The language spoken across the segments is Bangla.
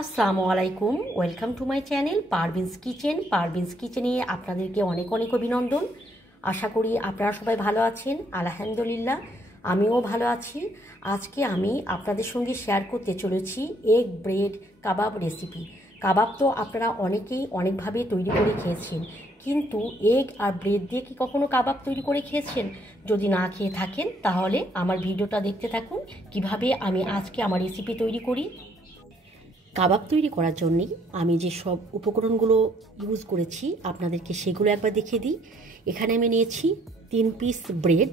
আসসালামু আলাইকুম, welcome to my channel Parveen's kitchen. Parveen's কিচেনে আপনাদেরকে অনেক অনেক অভিনন্দন। আশা করি আপনারা সবাই ভালো আছেন। আলহামদুলিল্লাহ, আমিও ভালো আছি। আজকে আমি আপনাদের সঙ্গে শেয়ার করতে চলেছি এগ ব্রেড কাবাব রেসিপি। কাবাব তো আপনারা অনেকেই অনেকভাবে তৈরি করে খেয়েছেন, কিন্তু এগ আর ব্রেড দিয়ে কি কখনো কাবাব তৈরি করে খেয়েছেন? যদি না খেয়ে থাকেন তাহলে আমার ভিডিওটা দেখতে থাকুন কিভাবে আমি আজকে আমার রেসিপি তৈরি করি। কাবাব তৈরি করার জন্যে আমি যে সব উপকরণগুলো ইউজ করেছি আপনাদেরকে সেগুলো একবার দেখিয়ে দিই। এখানে আমি নিয়েছি 3 পিস ব্রেড।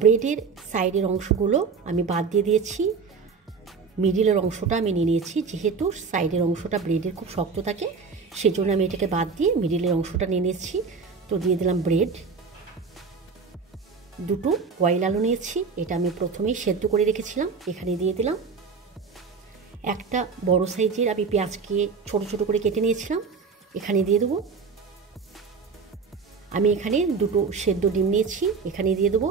ব্রেডের সাইডের অংশগুলো আমি বাদ দিয়ে দিয়েছি, মিডিলের অংশটা আমি নিয়ে নিয়েছি। যেহেতু সাইডের অংশটা ব্রেডের খুব শক্ত থাকে সেজন্য আমি এটাকে বাদ দিয়ে মিডিলের অংশটা নিয়ে নিয়েছি। তো দিয়ে দিলাম ব্রেড। 2টো বয়েল আলু নিয়েছি, এটা আমি প্রথমেই সেদ্ধ করে রেখেছিলাম, এখানে দিয়ে দিলাম। একটা বড় সাইজের আমি পেঁয়াজকে ছোট ছোট করে কেটে নিয়েছিলাম, এখানে দিয়ে দেবো। আমি এখানে 2টো সেদ্ধ ডিম নিয়েছি, এখানে দিয়ে দেবো।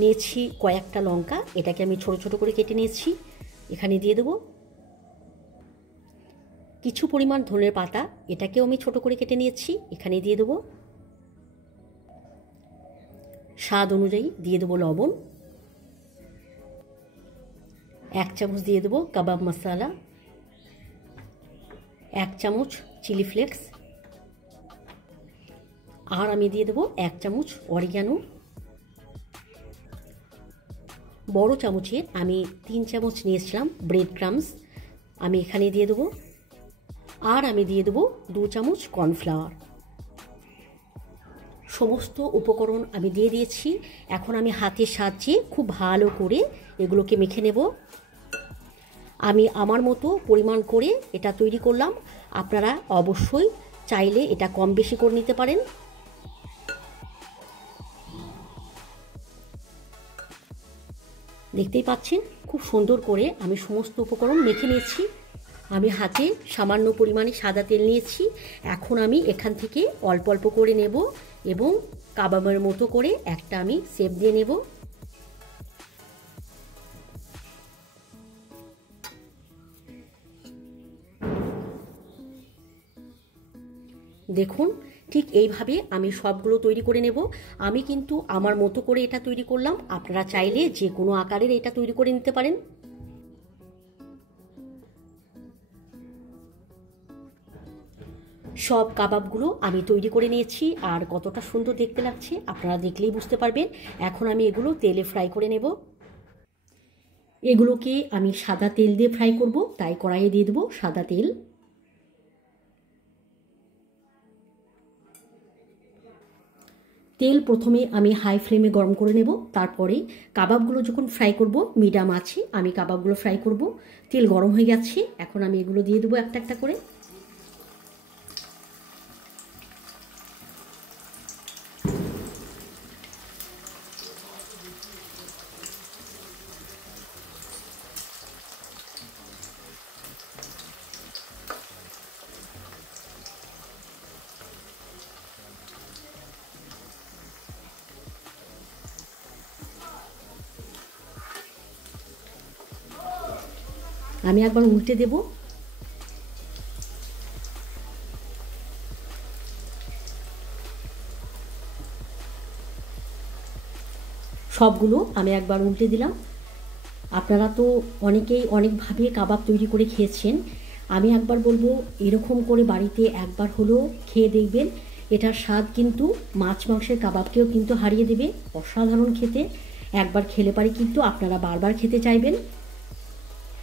নিয়েছি কয়েকটা লঙ্কা, এটাকে আমি ছোট ছোট করে কেটে নিয়েছি, এখানে দিয়ে দেবো। কিছু পরিমাণ ধনের পাতা, এটাকেও আমি ছোট করে কেটে নিয়েছি, এখানে দিয়ে দেবো। স্বাদ অনুযায়ী দিয়ে দেবো লবণ। 1 চামচ দিয়ে দেবো কাবাব মশলা, 1 চামচ চিলি ফ্লেক্স, আর আমি দিয়ে দেবো 1 চামচ অরিগানো। বড় চামচের আমি 3 চামচ নিয়েছিলাম ব্রেড ক্রামস, আমি এখানে দিয়ে দেবো। আর আমি দিয়ে দেবো 2 চামচ কর্নফ্লাওয়ার। সমস্ত উপকরণ আমি দিয়ে দিয়েছি। এখন আমি হাতের সাহায্যে খুব ভালো করে এগুলোকে মেখে নেব। আমি আমার মতো পরিমাণ করে এটা তৈরি করলাম, আপনারা অবশ্যই চাইলে এটা কম বেশি করে নিতে পারেন। দেখতেই পাচ্ছেন খুব সুন্দর করে আমি সমস্ত উপকরণ মেখে নিয়েছি। আমি হাতে সামান্য পরিমাণে সাদা তেল নিয়েছি। এখন আমি এখান থেকে অল্প অল্প করে নেব এবং কাবাবের মতো করে একটা আমি শেপ দিয়ে নেব। দেখুন, ঠিক এইভাবে আমি সবগুলো তৈরি করে নেব। আমি কিন্তু আমার মতো করে এটা তৈরি করলাম, আপনারা চাইলে যে কোনো আকারের এটা তৈরি করে নিতে পারেন। সব কাবাবগুলো আমি তৈরি করে নিয়েছি, আর কতটা সুন্দর দেখতে লাগছে আপনারা দেখলেই বুঝতে পারবেন। এখন আমি এগুলো তেলে ফ্রাই করে নেব। এগুলোকে আমি সাদা তেল দিয়ে ফ্রাই করব, তাই কড়াইয়ে দিয়ে দেবো সাদা তেল। তেল প্রথমে আমি হাই ফ্লেমে গরম করে নেব, তারপরে কাবাবগুলো যখন ফ্রাই করব মিডিয়াম আছে আমি কাবাবগুলো ফ্রাই করব। তেল গরম হয়ে গেছে, এখন আমি এগুলো দিয়ে দেবো একটা একটা করে। আমি একবার উল্টে দেব। সবগুলো আমি একবার উল্টে দিলাম। আপনারা তো অনেকেই অনেকভাবে কাবাব তৈরি করে খেয়েছেন, আমি একবার বলবো এরকম করে বাড়িতে একবার হলেও খেয়ে দেখবেন। এটার স্বাদ কিন্তু মাছ মাংসের কাবাবকেও কিন্তু হারিয়ে দেবে, অসাধারণ খেতে। একবার খেলে পারে কিন্তু আপনারা বারবার খেতে চাইবেন।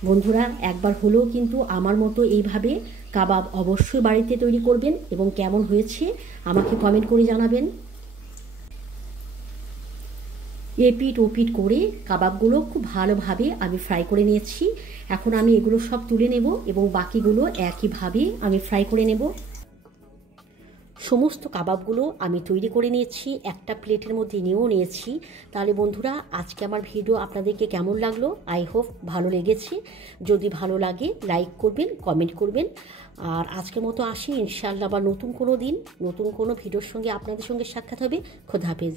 বন্ধুরা, একবার হলেও কিন্তু আমার মতো এইভাবে কাবাব অবশ্যই বাড়িতে তৈরি করবেন এবং কেমন হয়েছে আমাকে কমেন্ট করে জানাবেন। এপিট ওপিট করে কাবাবগুলো খুব ভালোভাবে আমি ফ্রাই করে নিয়েছি। এখন আমি এগুলো সব তুলে নেব এবং বাকিগুলো একইভাবে আমি ফ্রাই করে নেব। সমস্ত কাবাবগুলো আমি তৈরি করে নিয়েছি, একটা প্লেটের মধ্যে নিয়েও নিয়েছি। তাহলে বন্ধুরা, আজকে আমার ভিডিও আপনাদেরকে কেমন লাগলো? আই হোপ ভালো লেগেছে। যদি ভালো লাগে লাইক করবেন, কমেন্ট করবেন। আর আজকের মতো আসি, ইনশাআল্লাহ আবার নতুন কোনো দিন নতুন কোনো ভিডিওর সঙ্গে আপনাদের সঙ্গে সাক্ষাৎ হবে। খোদা হাফেজ।